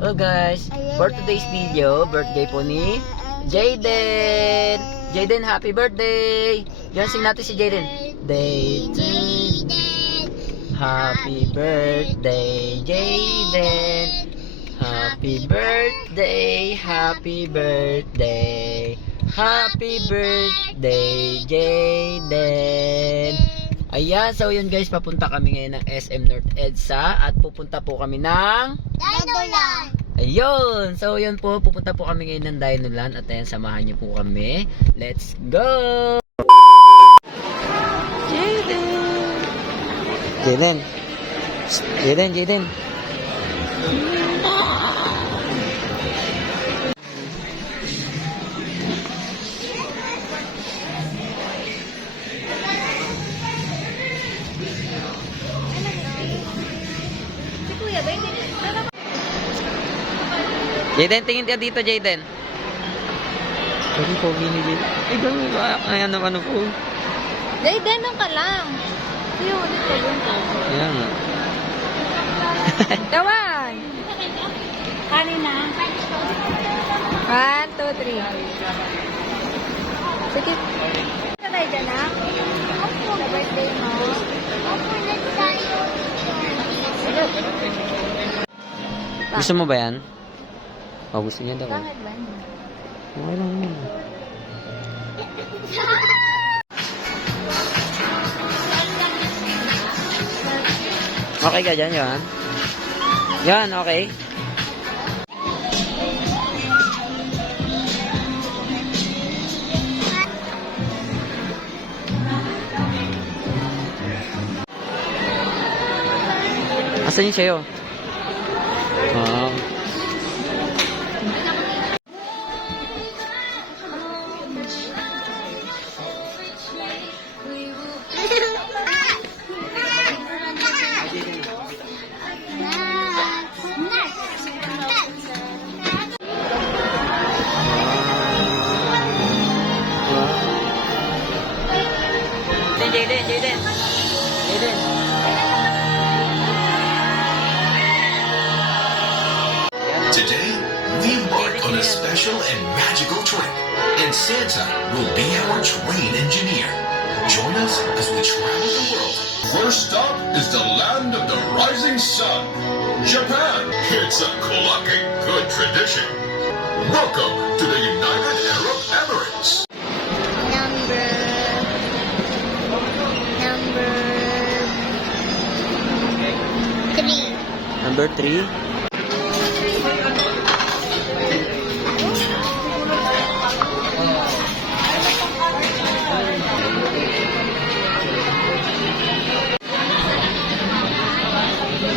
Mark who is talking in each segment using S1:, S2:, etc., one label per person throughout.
S1: Hello guys, for today's video, birthday po ni Jaden. Jaden, happy birthday! Yan, sing natin si Jaden. Day to Happy birthday, Jaden. Happy birthday, happy birthday. Happy birthday, Jaden. Ayan, so yun guys, papunta kami ngayon ng SM North EDSA at pupunta po kami ng
S2: Dinoland!
S1: Ayun! So, yun po. Pupunta po kami ngayon ng Dinoland at ayan, samahan niyo po kami. Let's go! Jaden! Jaden! Jaden, Jaden! Jaden, tingin ka dito, Jaden. Sorry po, gini Jaden. Ay, gano'n ba? Ay, ano, ano po?
S2: Day, denong ka lang. Kuya, ulit ko yun.
S1: Ayan nga.
S2: Dawan! Kanina. One, two, three. Sige. Ano tayo dyan, ha? Sa birthday mo.
S1: Gusto mo ba yan? Oh, gusto niya daw.
S2: Bakit ba?
S1: Okay lang yun. Okay ka dyan, Johan? Yan, okay. Asan yung sayo? Ah. Jaden, Jaden. Jaden.
S3: Today, we embark on a special and magical trip, and Santa will be our train engineer. Join us as we travel the world. First stop is the land of the rising sun, Japan. It's a clocking good tradition. Welcome to the United Arab
S1: Number three.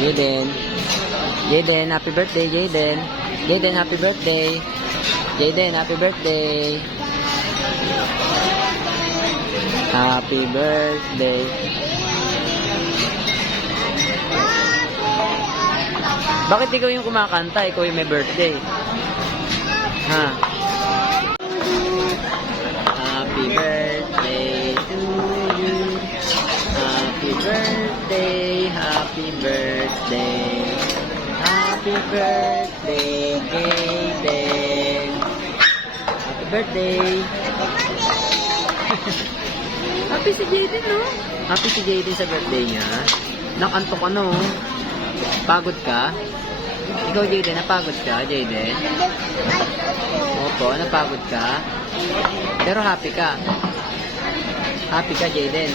S1: Jaden. Jaden, happy birthday, Jaden. Jaden, happy birthday. Jaden, happy birthday. Happy birthday. Bakit ikaw yung kumakanta? Ikaw yung may birthday. Ha? Happy birthday to you. Happy birthday, happy birthday. Happy birthday, Jaden. Happy birthday. happy si Jaden, no? Happy si Jaden sa birthday niya. Nakantok ano, Pagod ka? Ikaw, Jaden, napagod ka, Jaden? Opo, napagod ka? Pero happy ka? Happy ka, Jaden?